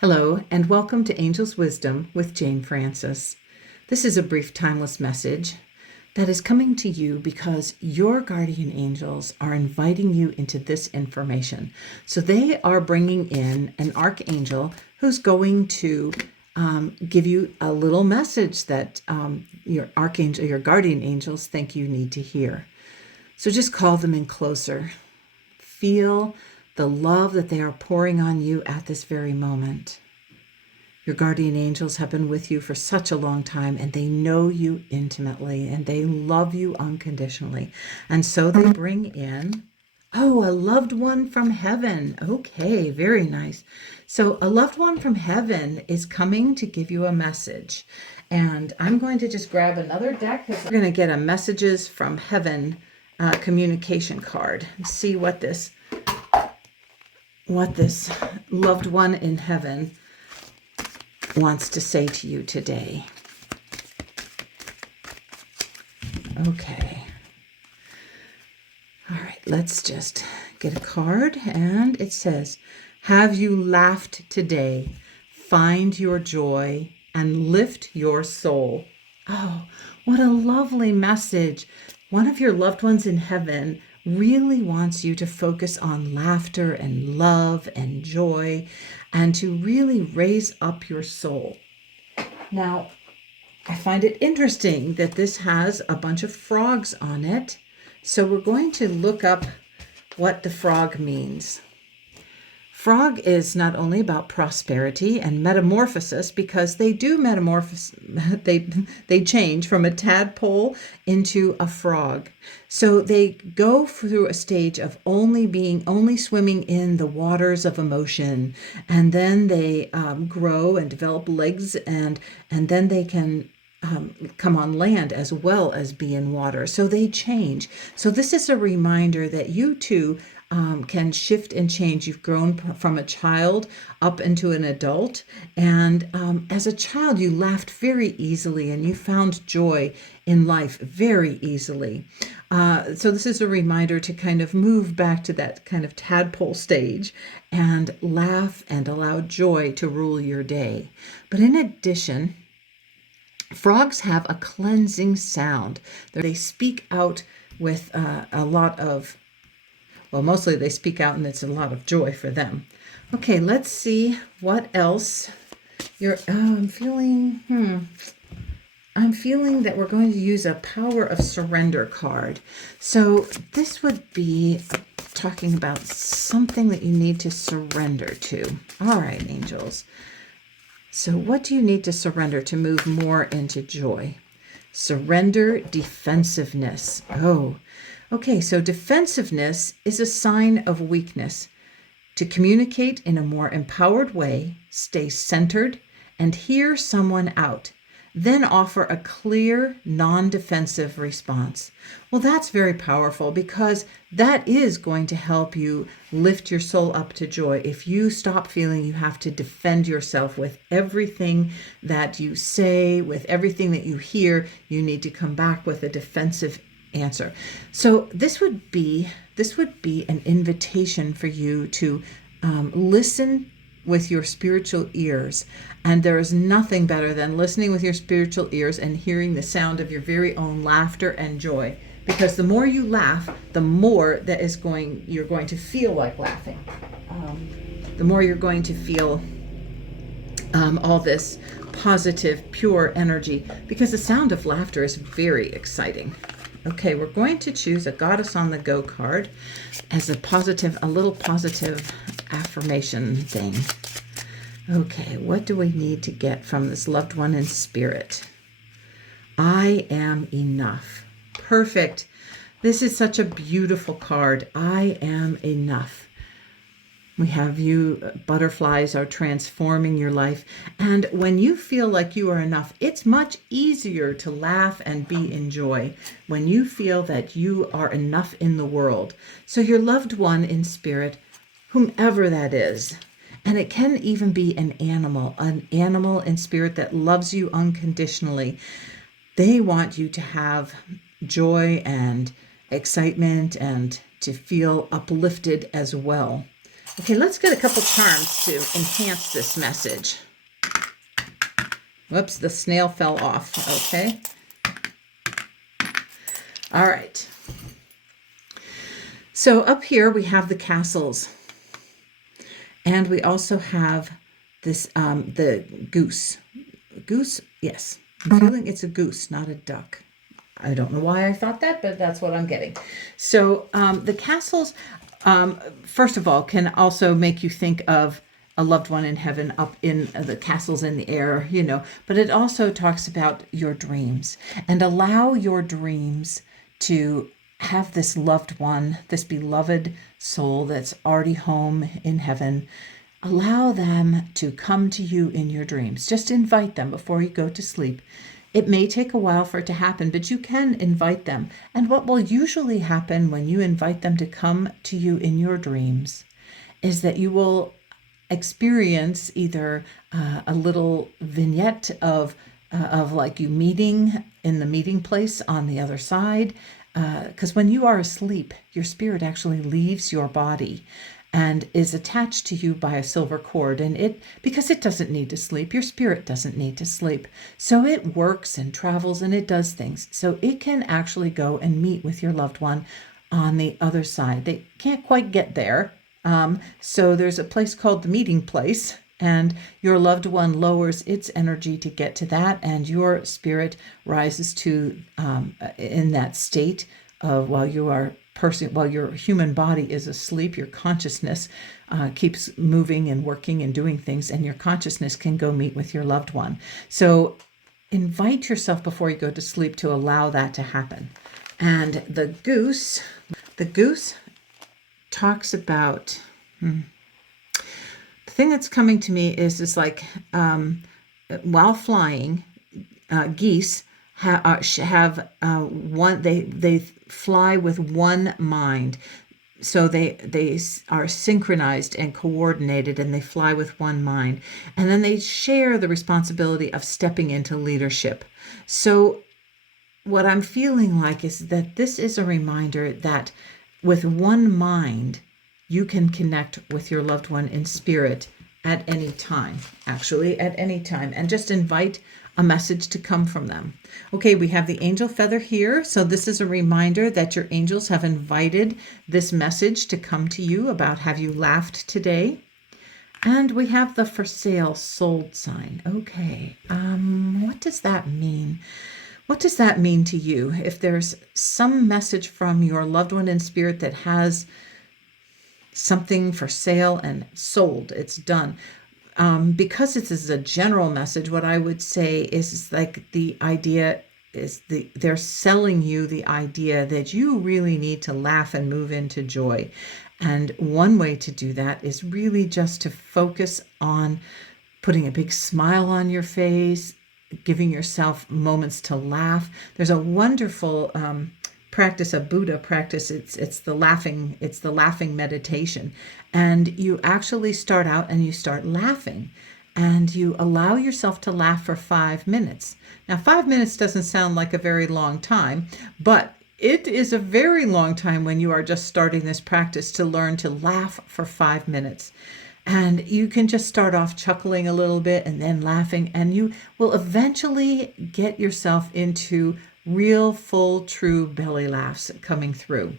Hello, and welcome to Angel's Wisdom with Jane Francis. This is a brief, timeless message that is coming to you because your guardian angels are inviting you into this information. So they are bringing in an archangel who's going to give you a little message that your archangel, your guardian angels think you need to hear. So just call them in closer. Feel the love that they are pouring on you at this very moment. Your guardian angels have been with you for such a long time, and they know you intimately, and they love you unconditionally. And so they bring in, a loved one from heaven. Okay, very nice. So a loved one from heaven is coming to give you a message. And I'm going to just grab another deck because we're going to get a messages from heaven communication card. See what this loved one in heaven wants to say to you today. Okay. All right, let's just get a card, and it says, "Have you laughed today? Find your joy and lift your soul." Oh, what a lovely message. One of your loved ones in heaven really wants you to focus on laughter and love and joy and to really raise up your soul. Now, I find it interesting that this has a bunch of frogs on it. So we're going to look up what the frog means. Frog is not only about prosperity and metamorphosis, because they do metamorphose, they change from a tadpole into a frog. So they go through a stage of only swimming in the waters of emotion, and then they grow and develop legs, and then they can come on land as well as be in water. So they change. So this is a reminder that you too can shift and change. You've grown from a child up into an adult. And as a child, you laughed very easily and you found joy in life very easily. So this is a reminder to kind of move back to that kind of tadpole stage and laugh and allow joy to rule your day. But in addition, frogs have a cleansing sound. They speak out with a lot of, mostly they speak out and it's a lot of joy for them. Okay, let's see what else I'm feeling that we're going to use a power of surrender card. So this would be talking about something that you need to surrender to. All right, angels. So what do you need to surrender to move more into joy? Surrender defensiveness. Oh, okay. So defensiveness is a sign of weakness. To communicate in a more empowered way, stay centered and hear someone out. Then offer a clear, non-defensive response. Well, that's very powerful because that is going to help you lift your soul up to joy. If you stop feeling you have to defend yourself with everything that you say, with everything that you hear, you need to come back with a defensive answer. So this would be an invitation for you to listen with your spiritual ears. And there is nothing better than listening with your spiritual ears and hearing the sound of your very own laughter and joy. Because the more you laugh, the more you're going to feel like laughing. The more you're going to feel all this positive, pure energy, because the sound of laughter is very exciting. Okay, we're going to choose a Goddess on the Go card as a little positive affirmation thing. Okay, what do we need to get from this loved one in spirit? I am enough. Perfect. This is such a beautiful card. I am enough. We have butterflies are transforming your life. And when you feel like you are enough, it's much easier to laugh and be in joy when you feel that you are enough in the world. So your loved one in spirit, whomever that is, and it can even be an animal in spirit that loves you unconditionally. They want you to have joy and excitement and to feel uplifted as well. Okay, let's get a couple charms to enhance this message. Whoops, the snail fell off. Okay. All right. So up here we have the castles. And we also have this, the goose. Goose, yes. I'm feeling it's a goose, not a duck. I don't know why I thought that, but that's what I'm getting. So the castles, first of all, can also make you think of a loved one in heaven up in the castles in the air, you know, but it also talks about your dreams, and allow your dreams to have this loved one, this beloved soul that's already home in heaven. Allow them to come to you in your dreams. Just invite them before you go to sleep. It may take a while for it to happen, but you can invite them. And what will usually happen when you invite them to come to you in your dreams is that you will experience either a little vignette of like you meeting in the meeting place on the other side. Because when you are asleep, your spirit actually leaves your body and is attached to you by a silver cord. And because it doesn't need to sleep, your spirit doesn't need to sleep. So it works and travels and it does things. So it can actually go and meet with your loved one on the other side. They can't quite get there. So there's a place called the meeting place, and your loved one lowers its energy to get to that, and your spirit rises to in that state of while your human body is asleep, your consciousness keeps moving and working and doing things, and your consciousness can go meet with your loved one. So invite yourself before you go to sleep to allow that to happen. And the goose talks about the thing that's coming to me is like while flying, geese have one. They fly with one mind, so they are synchronized and coordinated, and they fly with one mind, and then they share the responsibility of stepping into leadership. So what I'm feeling like is that this is a reminder that with one mind, you can connect with your loved one in spirit at any time, actually at any time, and just invite a message to come from them. Okay, we have the angel feather here. So this is a reminder that your angels have invited this message to come to you about have you laughed today? And we have the for sale sold sign. Okay, what does that mean? What does that mean to you? If there's some message from your loved one in spirit that has something for sale and sold, it's done. Because this is a general message, what I would say is like the idea is they're selling you the idea that you really need to laugh and move into joy. And one way to do that is really just to focus on putting a big smile on your face, giving yourself moments to laugh. There's a wonderful practice, a Buddha practice. It's the laughing meditation, and you actually start out and you start laughing, and you allow yourself to laugh for 5 minutes. Now, 5 minutes doesn't sound like a very long time, but it is a very long time when you are just starting this practice to learn to laugh for 5 minutes. And you can just start off chuckling a little bit and then laughing, and you will eventually get yourself into real, full, true belly laughs coming through.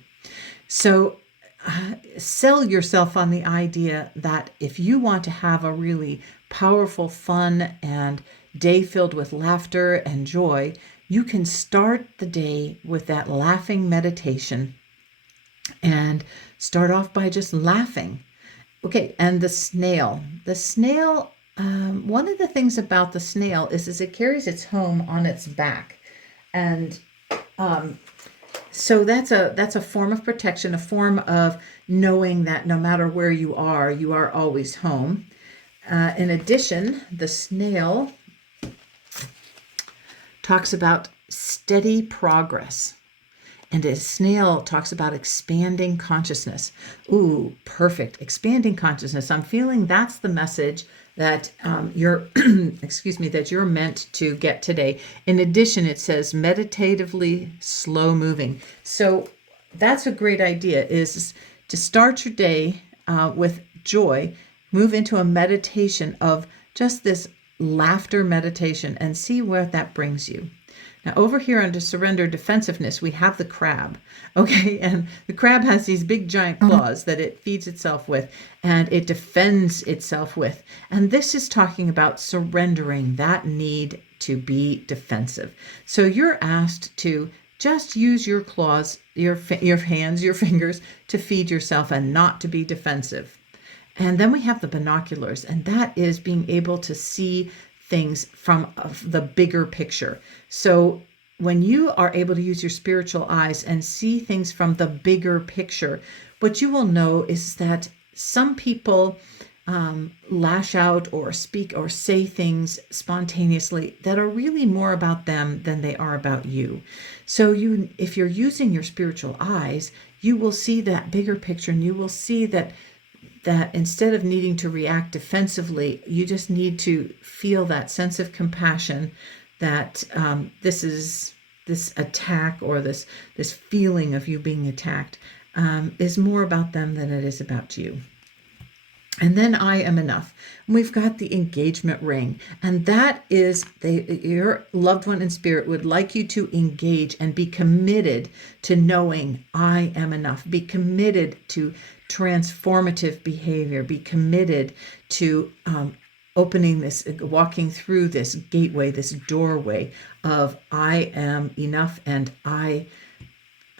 So sell yourself on the idea that if you want to have a really powerful, fun, and day filled with laughter and joy, you can start the day with that laughing meditation and start off by just laughing. Okay, and the snail. One of the things about the snail is it carries its home on its back. And so that's a form of protection, a form of knowing that no matter where you are always home. In addition, the snail talks about steady progress. And a snail talks about expanding consciousness. Ooh, perfect. Expanding consciousness. I'm feeling that's the message that you're, that you're meant to get today. In addition, it says meditatively slow moving. So that's a great idea, is to start your day with joy, move into a meditation of just this laughter meditation and see where that brings you. Now, over here under surrender defensiveness, we have the crab. Okay, and the crab has these big giant claws that it feeds itself with and it defends itself with. And this is talking about surrendering that need to be defensive. So you're asked to just use your claws, your hands, your fingers to feed yourself and not to be defensive. And then we have the binoculars, and that is being able to see things from the bigger picture. So when you are able to use your spiritual eyes and see things from the bigger picture, what you will know is that some people lash out or speak or say things spontaneously that are really more about them than they are about you. So if you're using your spiritual eyes, you will see that bigger picture, and you will see that instead of needing to react defensively, you just need to feel that sense of compassion that this attack or this feeling of you being attacked is more about them than it is about you. And then I am enough. We've got the engagement ring, and that is your loved one in spirit would like you to engage and be committed to knowing I am enough. Be committed to transformative behavior. Be committed to walking through this gateway, this doorway of I am enough, and I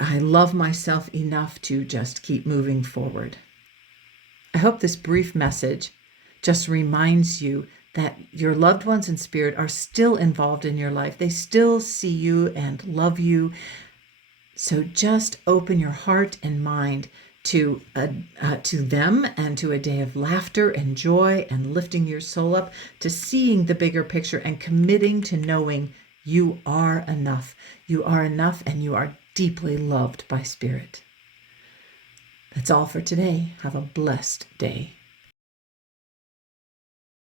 love myself enough to just keep moving forward. I hope this brief message just reminds you that your loved ones in spirit are still involved in your life. They still see you and love you. So just open your heart and mind to them and to a day of laughter and joy and lifting your soul up, to seeing the bigger picture and committing to knowing you are enough. You are enough, and you are deeply loved by spirit. That's all for today. Have a blessed day.